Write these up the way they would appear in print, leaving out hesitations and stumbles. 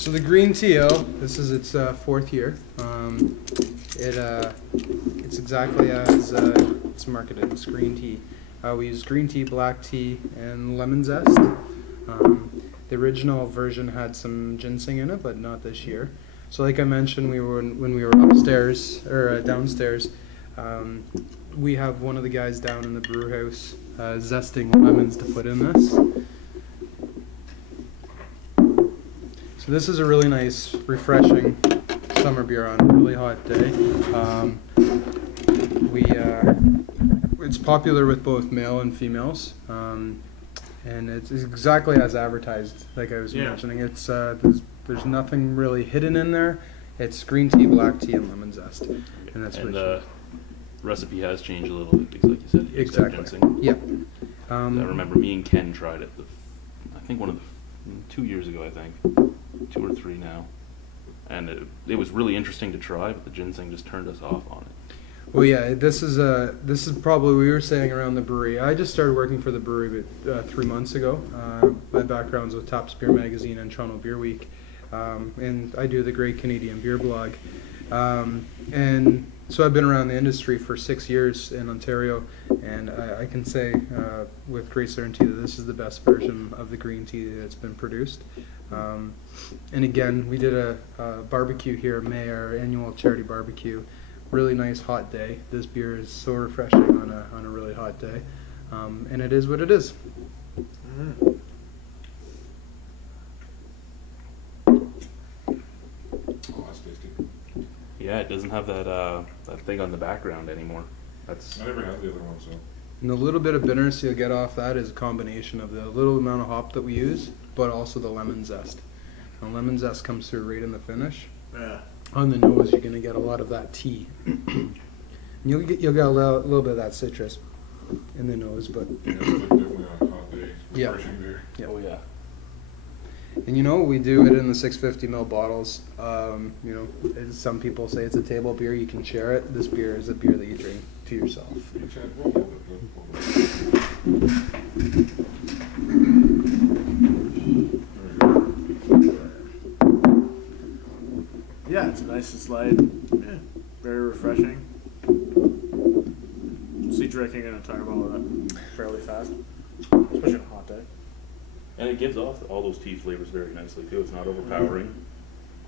So the green tea ale, this is its fourth year. It's exactly as it's marketed. It's green tea. We use green tea, black tea, and lemon zest. The original version had some ginseng in it, but not this year. So, like I mentioned, when we were upstairs or downstairs. We have one of the guys down in the brew house zesting lemons to put in this. So this is a really nice, refreshing summer beer on a really hot day. It's popular with both male and females, and it's exactly as advertised. Like I was mentioning, it's there's nothing really hidden in there. It's green tea, black tea, and lemon zest, and that's what. The recipe has changed a little bit because, like you said, exactly. Ginseng. Yep. I remember me and Ken tried it. I think 2 years ago. I think 2 or 3 now, and it was really interesting to try, but the ginseng just turned us off on it. Well, yeah, this is probably, we were saying around the brewery. I just started working for the brewery 3 months ago. My background's with Topps Beer Magazine and Toronto Beer Week, and I do the Great Canadian Beer blog. And so I've been around the industry for 6 years in Ontario, and I can say with great certainty that this is the best version of the green tea that's been produced. And again, we did a barbecue here in May, our annual charity barbecue. Really nice hot day. This beer is so refreshing on a really hot day, and it is what it is. Mm-hmm. Oh, that's tasty. Yeah, it doesn't have that thing on the background anymore. I never had the other one, so. And the little bit of bitterness you'll get off that is a combination of the little amount of hop that we use, but also the lemon zest. And lemon zest comes through right in the finish. Yeah. On the nose, you're going to get a lot of that tea. You'll get a little bit of that citrus in the nose, but yeah, it's like definitely on a hot day. Yeah. Refreshing beer. Yeah. Oh yeah. And we do it in the 650 ml bottles. Some people say it's a table beer. You can share it. This beer is a beer that you drink to yourself. Yeah, it's nice and light. Yeah, very refreshing. See drinking in a time of that fairly fast, especially on a hot day. And it gives off all those tea flavors very nicely too. It's not overpowering.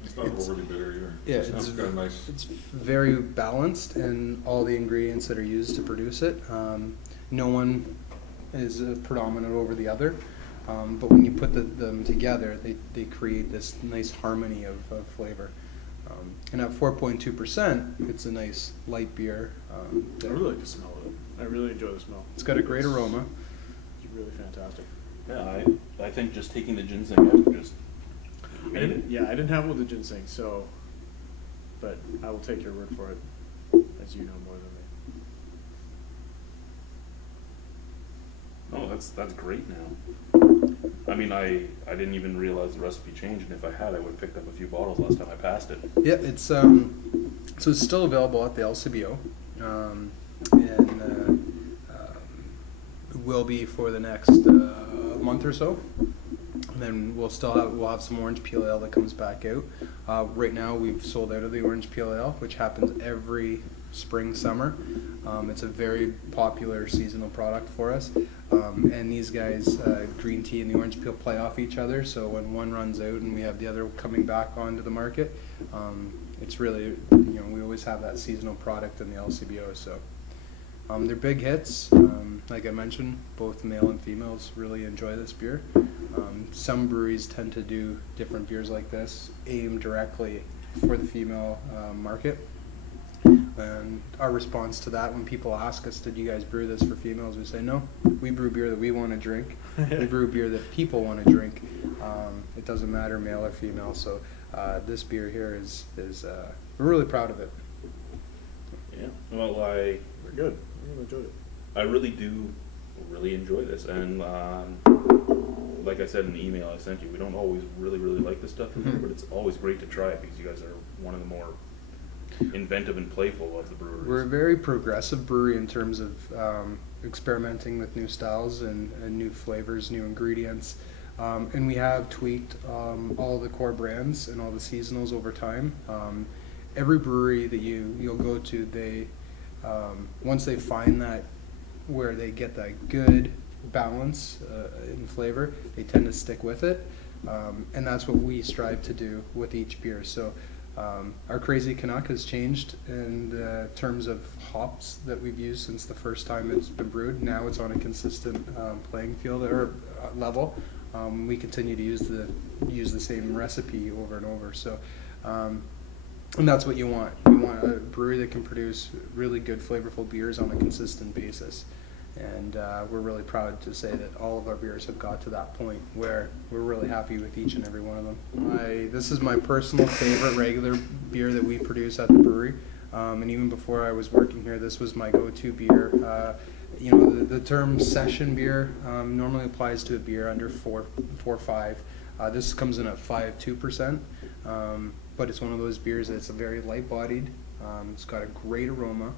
It's not overly bitter either. Yeah, it's got a nice. It's very balanced in all the ingredients that are used to produce it. No one is predominant over the other, but when you put them together, they create this nice harmony of flavor. And at 4.2%, it's a nice light beer. I really like the smell of it. I really enjoy the smell. It's got a great aroma. It's really fantastic. Yeah, I think just taking the ginseng out just made it. Yeah, I didn't have it with the ginseng, so, but I will take your word for it, as you know more than me. Oh, that's great now. I mean, I didn't even realize the recipe changed, and if I had, I would have picked up a few bottles last time I passed it. Yeah, it's so it's still available at the LCBO, and will be for the next month or so. And then we'll have some orange peel ale that comes back out. Right now, we've sold out of the orange peel ale, which happens every spring, summer. It's a very popular seasonal product for us. And these guys, green tea and the orange peel, play off each other. So when one runs out and we have the other coming back onto the market, it's really, we always have that seasonal product in the LCBO. So they're big hits. Like I mentioned, both male and females really enjoy this beer. Some breweries tend to do different beers like this, aimed directly for the female market. And our response to that, when people ask us, did you guys brew this for females, we say no, we brew beer that we want to drink. We brew beer that people want to drink. It doesn't matter male or female. So this beer here is we're really proud of it. Yeah, well, We're good. I really enjoyed it. I really do enjoy this, and like I said in the email I sent you, we don't always really like this stuff, but it's always great to try it because you guys are one of the more inventive and playful of the breweries. We're a very progressive brewery in terms of experimenting with new styles and new flavors, new ingredients. And we have tweaked all the core brands and all the seasonals over time. Every brewery that you'll go to, they once they find that where they get that good balance in flavor, they tend to stick with it, and that's what we strive to do with each beer. So our Crazy Canuck has changed in terms of hops that we've used since the first time it's been brewed. Now it's on a consistent playing field or level. We continue to use the same recipe over and over. So, and that's what you want. You want a brewery that can produce really good, flavorful beers on a consistent basis. And we're really proud to say that all of our beers have got to that point where we're really happy with each and every one of them. This is my personal favorite regular beer that we produce at the brewery. And even before I was working here, this was my go-to beer. You know, the term session beer normally applies to a beer under 4.5. This comes in at 5.2%, but it's one of those beers that's a very light-bodied. It's got a great aroma.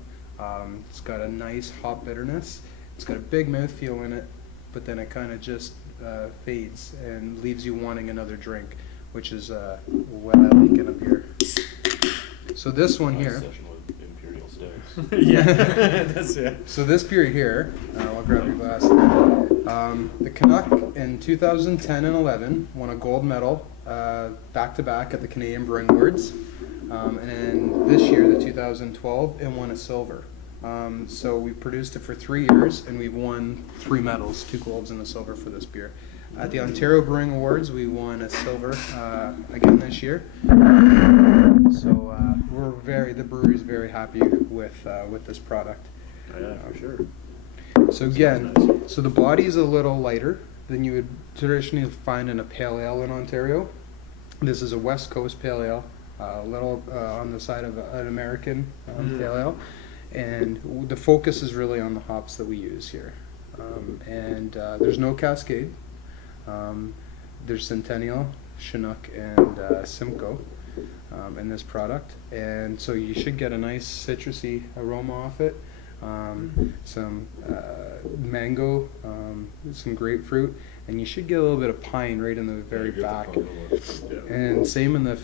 It's got a nice hop bitterness. It's got a big mouthfeel in it, but then it kind of just fades and leaves you wanting another drink, which is what I like in a beer. So this one here. Session with Imperial Stouts. Yeah. So this beer here, I'll grab your glass. The Canuck in 2010 and 11 won a gold medal back-to-back at the Canadian Brewing Awards. And this year, the 2012, it won a silver. So we produced it for 3 years, and we've won 3 medals, 2 golds and a silver for this beer. At the Ontario Brewing Awards, we won a silver again this year. So the brewery's very happy with this product. Yeah, for sure. So again, so the body is a little lighter than you would traditionally find in a pale ale in Ontario. This is a West Coast pale ale, a little on the side of an American pale ale, and the focus is really on the hops that we use here. There's no Cascade. There's Centennial, Chinook, and Simcoe in this product, and so you should get a nice citrusy aroma off it. Some mango, some grapefruit, and you should get a little bit of pine right in the very back. And same on the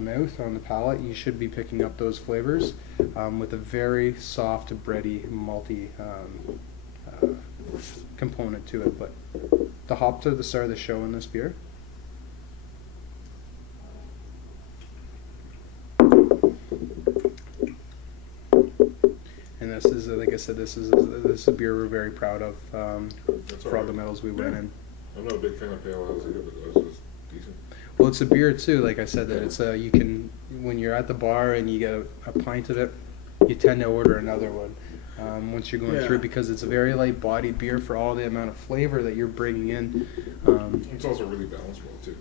mouth, on the palate, you should be picking up those flavors with a very soft, bready, malty component to it. But the hops are the star of the show in this beer. And this is, like I said, this is a beer we're very proud of for all the medals we win in. I'm not a big fan of pale ales either, but this is decent. Well, it's a beer too. Like I said, that it's you can, when you're at the bar and you get a pint of it, you tend to order another one once you're going through, because it's a very light-bodied beer for all the amount of flavor that you're bringing in. It's also really balanced well too.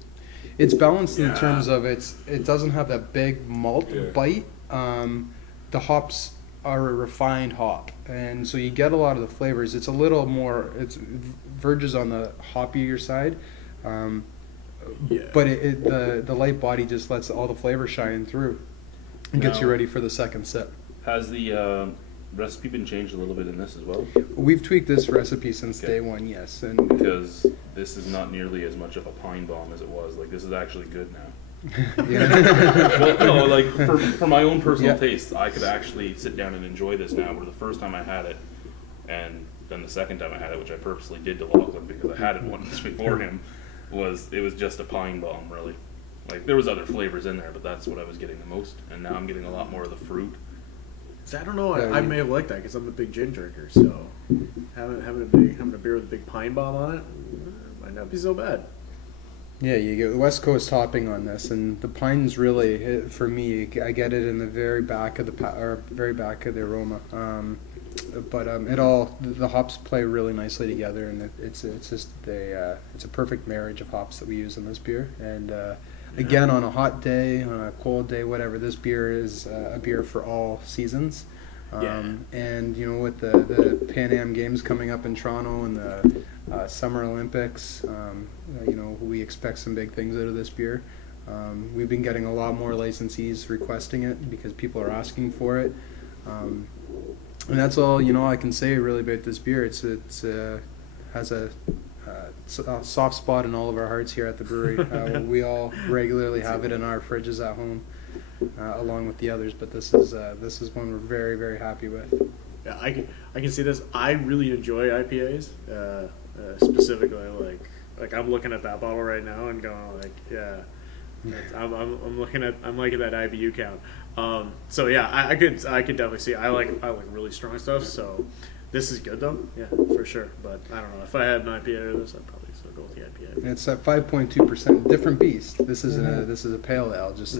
It's balanced in terms of it doesn't have that big malt bite. The hops are a refined hop, and so you get a lot of the flavors. It's a little more, it verges on the hoppier side, but the light body just lets all the flavor shine through and gets you ready for the second sip. Has the recipe been changed a little bit in this as well? We've tweaked this recipe since day one, yes. And because this is not nearly as much of a pine bomb as it was. Like, this is actually good now. Well, no, like for my own personal taste, I could actually sit down and enjoy this now. Where the first time I had it, and then the second time I had it, which I purposely did to Lachlan because I had it once before him, it was just a pine bomb, really. Like, there was other flavors in there, but that's what I was getting the most. And now I'm getting a lot more of the fruit. So I don't know. I may have liked that because I'm a big gin drinker. So having a beer with a big pine bomb on it might not be so bad. Yeah, you get West Coast hopping on this, and the pine's really, for me, I get it in the very back of the aroma. The hops play really nicely together, and it's a perfect marriage of hops that we use in this beer. And again, on a hot day, on a cold day, whatever, this beer is a beer for all seasons. And you know, with the Pan Am Games coming up in Toronto and the Summer Olympics, you know, we expect some big things out of this beer. We've been getting a lot more licensees requesting it because people are asking for it, and that's all, you know, I can say really about this beer. It has a soft spot in all of our hearts here at the brewery. We all regularly have it in our fridges at home, along with the others. But this is one we're very, very happy with. Yeah, I can see this. I really enjoy IPAs. Specifically, like I'm looking at that bottle right now and going like, yeah. I'm liking that IBU count. So yeah, I could definitely see. I like really strong stuff. So this is good though. Yeah, for sure. But I don't know if I had an IPA or this, I'd probably still go with the IPA. And it's at 5.2%, different beast. This is a pale ale, just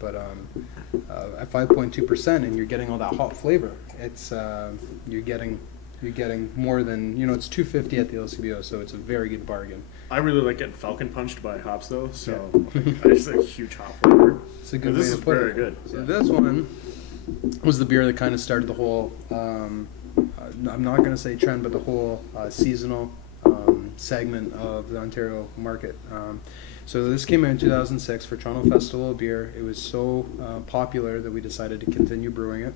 but at 5.2%, and you're getting all that hop flavor. It's you're getting more than, it's $2.50 at the LCBO, so it's a very good bargain. I really like getting falcon punched by hops though, so I just like huge hop flavor. It's a good way to put it. This is very good. So this one was the beer that kind of started the whole, I'm not going to say trend, but the whole seasonal segment of the Ontario market. So this came out in 2006 for Toronto Festival of Beer. It was so popular that we decided to continue brewing it.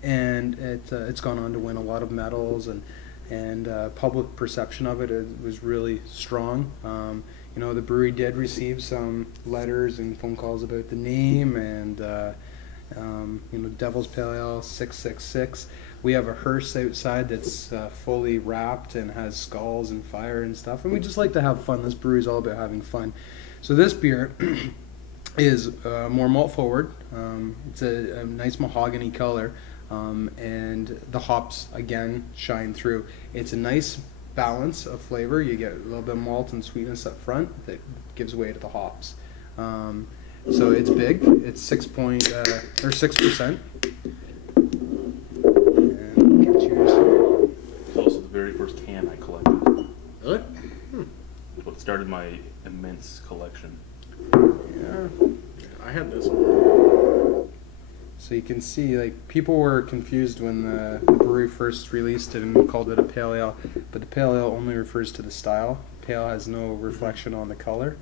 And it's gone on to win a lot of medals, and public perception of it was really strong. The brewery did receive some letters and phone calls about the name, and Devil's Pale Ale 666. We have a hearse outside that's fully wrapped and has skulls and fire and stuff, and we just like to have fun. This brewery is all about having fun. So this beer is more malt forward. It's a nice mahogany color. And the hops again shine through. It's a nice balance of flavor. You get a little bit of malt and sweetness up front that gives way to the hops. So it's big. It's 6%. And cheers. It's also the very first can I collected. Really? What started my immense collection. Yeah. I had this one. So you can see, like, people were confused when the brewery first released it and called it a pale ale, but the pale ale only refers to the style. Pale has no reflection on the color.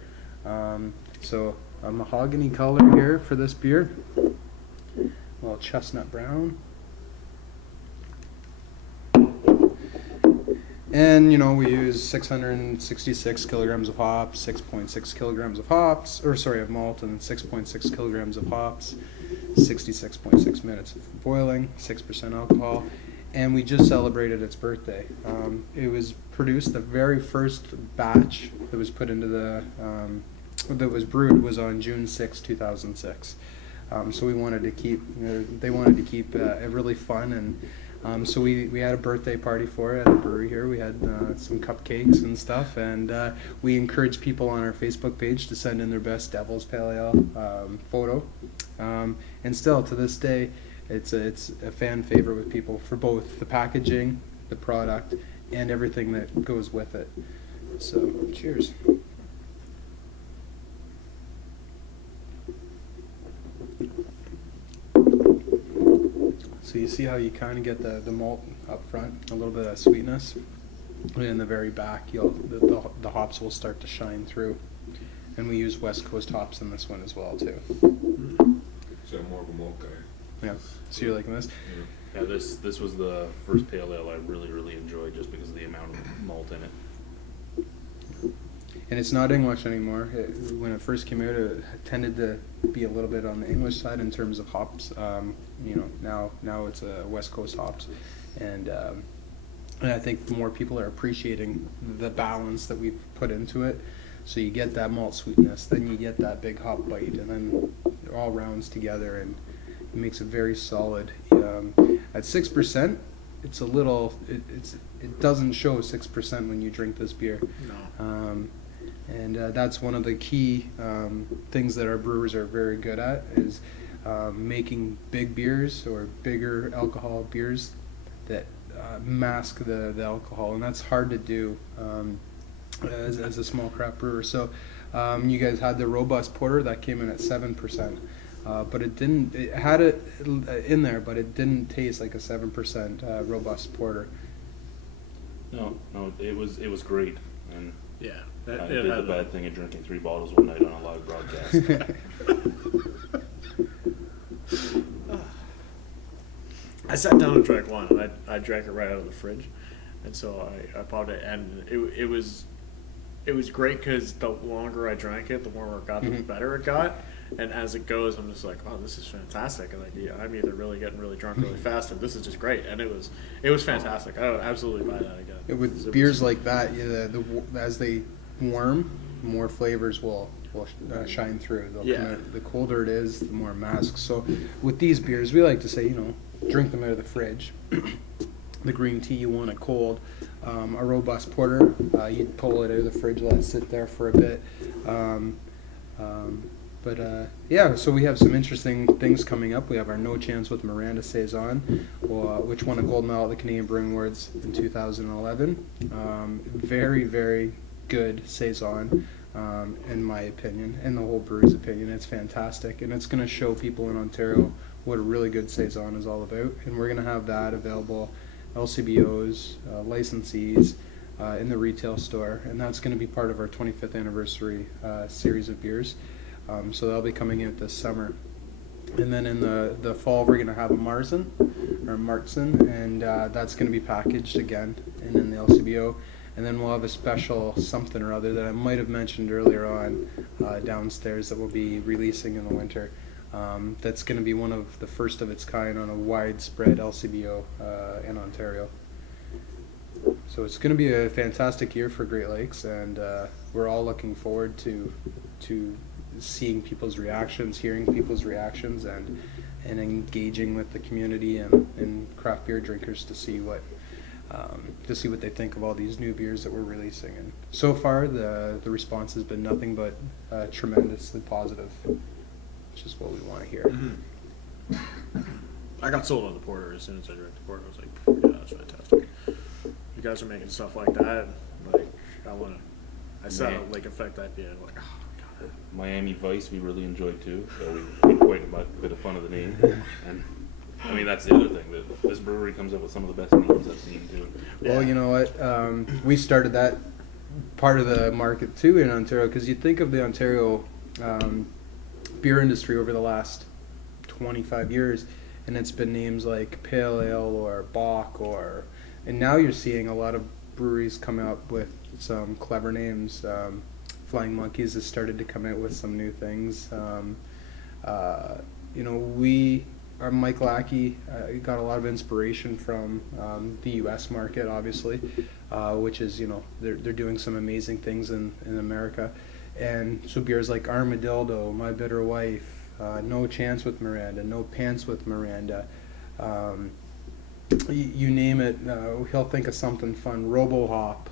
So a mahogany color here for this beer. A little chestnut brown. And, we use 666 kilograms of hops, 6.6 kilograms of hops, of malt, and 6.6 kilograms of hops, 66.6 minutes of boiling, 6% alcohol, and we just celebrated its birthday. It was produced, the very first batch that was put into that was brewed was on June 6, 2006. So we wanted to keep, they wanted to keep it really fun, and so we had a birthday party for it at the brewery here. We had some cupcakes and stuff, and we encouraged people on our Facebook page to send in their best Devil's Pale Ale photo. And still, to this day, it's a fan favorite with people for both the packaging, the product, and everything that goes with it. So, cheers. So you see how you kind of get the malt up front, a little bit of sweetness, and in the very back, the hops will start to shine through. And we use West Coast hops in this one as well too. So I'm more of a malt guy. Yeah. So you're liking this? Yeah, this was the first pale ale I really enjoyed just because of the amount of malt in it. And it's not English anymore. When it first came out, it tended to be a little bit on the English side in terms of hops. Now it's West Coast hops, and I think more people are appreciating the balance that we've put into it. So you get that malt sweetness, then you get that big hop bite, and then it all rounds together, and it makes it very solid. At 6%, it's a little. It doesn't show 6% when you drink this beer. No. And that's one of the key things that our brewers are very good at is making big beers or bigger alcohol beers that mask the alcohol, and that's hard to do as a small craft brewer. So you guys had the robust porter that came in at 7%, but it had it in there, but it didn't taste like a 7% robust porter. No, it was great, and Yeah. I did the bad thing of drinking 3 bottles one night on a live broadcast. I sat down and drank one, and I drank it right out of the fridge. and so I bought it, and it was great because the longer I drank it, the more it got, the better it got. And as it goes, I'm just like, oh, this is fantastic. And like, yeah, I'm either really getting really drunk really fast, or this is just great. And it was fantastic. I would absolutely buy that again. With beers like that, as they warm, more flavors will shine through. The colder it is, the more masks. So with these beers, we like to say, drink them out of the fridge. The green tea, you want it cold. A robust porter, you'd pull it out of the fridge, let it sit there for a bit. So we have some interesting things coming up. We have our No Chance with Miranda Saison, which won a gold medal at the Canadian Brewing Awards in 2011. Very, very good Saison, in my opinion, and the whole brewery's opinion. It's fantastic, and it's going to show people in Ontario what a really good Saison is all about. And we're going to have that available, LCBOs, licensees, in the retail store, and that's going to be part of our 25th anniversary series of beers. So that'll be coming out this summer. And then in the fall, we're going to have a Marzen, and that's going to be packaged again and in the LCBO. And then we'll have a special something or other that I might have mentioned earlier on downstairs that we'll be releasing in the winter. That's going to be one of the first of its kind on a widespread LCBO in Ontario. So it's going to be a fantastic year for Great Lakes, and we're all looking forward to seeing people's reactions, hearing people's reactions, and engaging with the community and craft beer drinkers to see what they think of all these new beers that we're releasing. And so far, the response has been nothing but tremendously positive, which is what we want to hear. I got sold on the porter as soon as I drank the porter. I was like, yeah, that's fantastic. You guys are making stuff like that. Like, I saw Lake Effect IPA. I'm like, oh. Miami Vice we really enjoyed too, so we made quite a bit of fun of the name. And I mean, that's the other thing, that this brewery comes up with some of the best names I've seen too. Well, you know what, we started that part of the market too in Ontario, because you think of the Ontario beer industry over the last 25 years, and it's been names like Pale Ale or Bock, and now you're seeing a lot of breweries come up with some clever names. Flying Monkeys has started to come out with some new things. Our Mike Lackey got a lot of inspiration from the U.S. market, obviously, which is, they're doing some amazing things in America. And so beers like Armadillo, My Bitter Wife, No Chance with Miranda, No Pants with Miranda, you name it, he'll think of something fun. Robo Hop,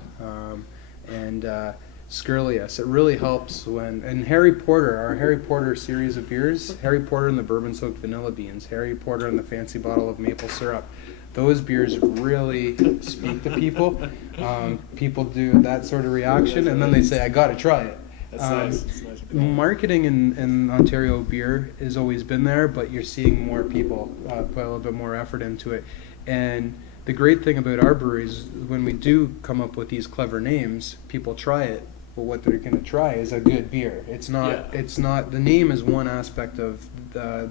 and Scurlius. It really helps and Harry Porter, our Harry Porter series of beers, Harry Porter and the bourbon soaked vanilla beans, Harry Porter and the fancy bottle of maple syrup. Those beers really speak to people. People do that sort of reaction, and then they say, I gotta try it. That's nice. It's nice. Marketing in Ontario beer has always been there, but you're seeing more people put a little bit more effort into it. And the great thing about our breweries, when we do come up with these clever names, people try it. But what they're going to try is a good beer. It's not. The name is one aspect of the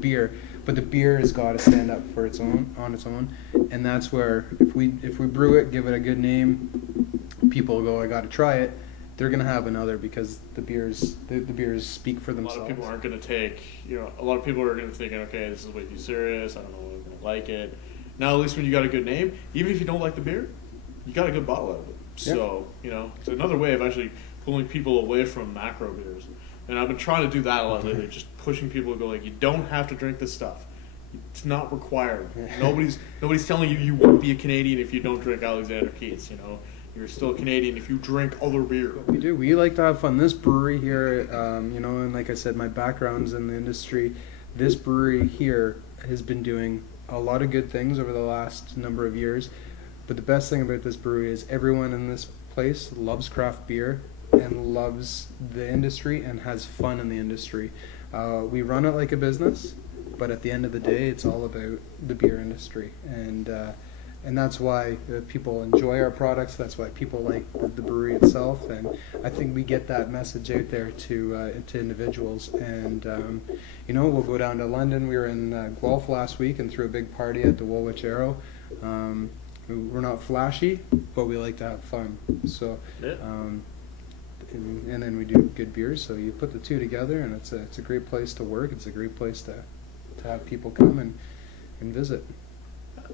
beer, but the beer has got to stand up for on its own, and that's where if we brew it, give it a good name, people will go, I got to try it. They're going to have another because the beers speak for themselves. A lot of people aren't going to take. A lot of people are going to think, okay, this is way too serious. I don't know if I'm going to like it. Now, at least when you got a good name, even if you don't like the beer, you got a good bottle out of it. So, it's another way of actually pulling people away from macro beers. And I've been trying to do that a lot lately, just pushing people to go, like, you don't have to drink this stuff. It's not required. Nobody's telling you won't be a Canadian if you don't drink Alexander Keith's, You're still a Canadian if you drink other beer. We do. We like to have fun. This brewery here, and like I said, my background's in the industry. This brewery here has been doing a lot of good things over the last number of years. But the best thing about this brewery is everyone in this place loves craft beer and loves the industry and has fun in the industry. We run it like a business, but at the end of the day, it's all about the beer industry. And that's why people enjoy our products. That's why people like the brewery itself. And I think we get that message out there to individuals. And, we'll go down to London. We were in Guelph last week and threw a big party at the Woolwich Arrow. we're not flashy, but we like to have fun. So, Yeah. and then we do good beers. So you put the two together, and it's a great place to work. It's a great place to have people come and visit.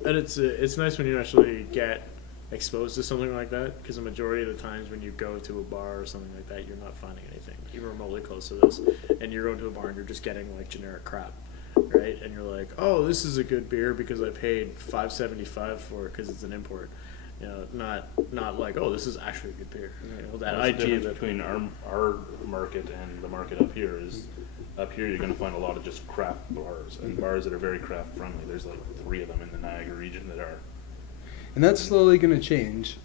And it's nice when you actually get exposed to something like that, because the majority of the times when you go to a bar or something like that, you're not finding anything even remotely close to this, and you're going to a bar and you're just getting like generic crap, right? And you're like, oh, this is a good beer because I paid $5.75 for it because it's an import. You know, not like, oh, this is actually a good beer. You know, that That's the idea difference between our market and the market up here is, up here you're going to find a lot of just craft bars, and bars that are very craft friendly. There's like 3 of them in the Niagara region that are. And that's slowly going to change.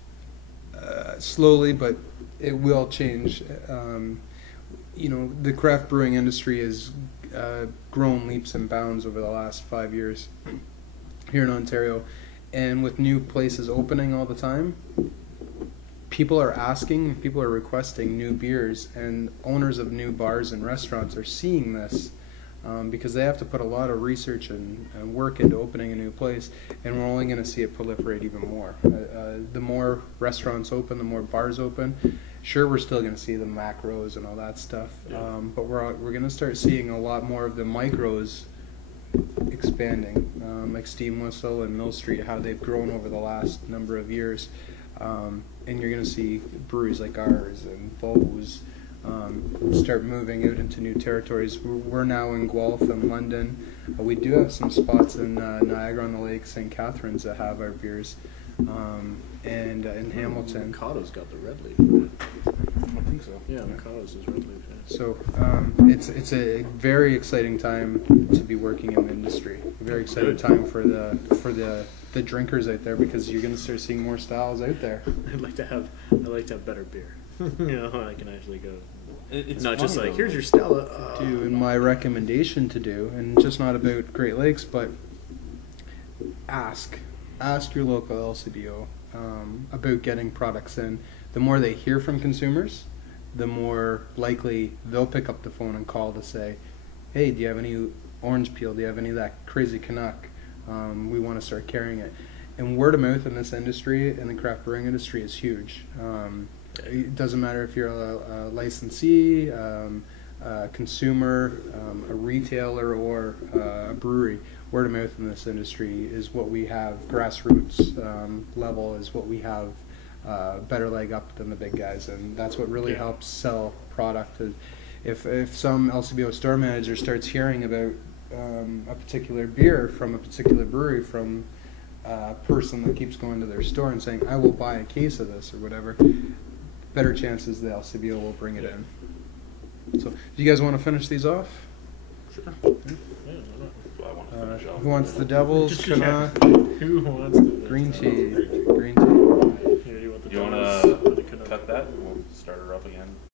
Slowly, but it will change. You know, the craft brewing industry has grown leaps and bounds over the last 5 years here in Ontario. And with new places opening all the time, people are asking, people are requesting new beers, and owners of new bars and restaurants are seeing this because they have to put a lot of research and work into opening a new place, and we're only going to see it proliferate even more. The more restaurants open, the more bars open. Sure, we're still going to see the macros and all that stuff, but we're going to start seeing a lot more of the micros expanding, like Steam Whistle and Mill Street, how they've grown over the last number of years. And you're going to see breweries like ours and Bose start moving out into new territories. We're now in Guelph and London. We do have some spots in Niagara-on-the-Lake, St. Catharines that have our beers, and in Hamilton. Mikado's got the red leaf. I think so. Yeah, Mikado's is red leaf. Yeah. So it's a very exciting time to be working in the industry. A very exciting time for the drinkers out there, because you're going to start seeing more styles out there. I'd like to have better beer. You know, I can actually go. It's not just funny, like, though. here's your Stella. Do, and my recommendation to do, and just not about Great Lakes, but ask your local LCBO about getting products in. The more they hear from consumers, the more likely they'll pick up the phone and call to say, hey, do you have any orange peel? Do you have any of that crazy Canuck? We want to start carrying it. And word of mouth in this industry, in the craft brewing industry, is huge. It doesn't matter if you're a licensee, a consumer, a retailer, or a brewery. Word of mouth in this industry is what we have. Grassroots level is what we have. Better leg up than the big guys, and that's what really helps sell product. If some LCBO store manager starts hearing about a particular beer from a particular brewery from a person that keeps going to their store and saying, I will buy a case of this or whatever, better chances the LCBO will bring it in. So, do you guys want to finish these off? Sure. Yeah, why not? I want to finish off. Who wants the Devils? Yeah. Canuck? Who wants to? Green tea. Green tea. Here, you want the You want Devils or the to Canucks? cut that? We'll start her up again.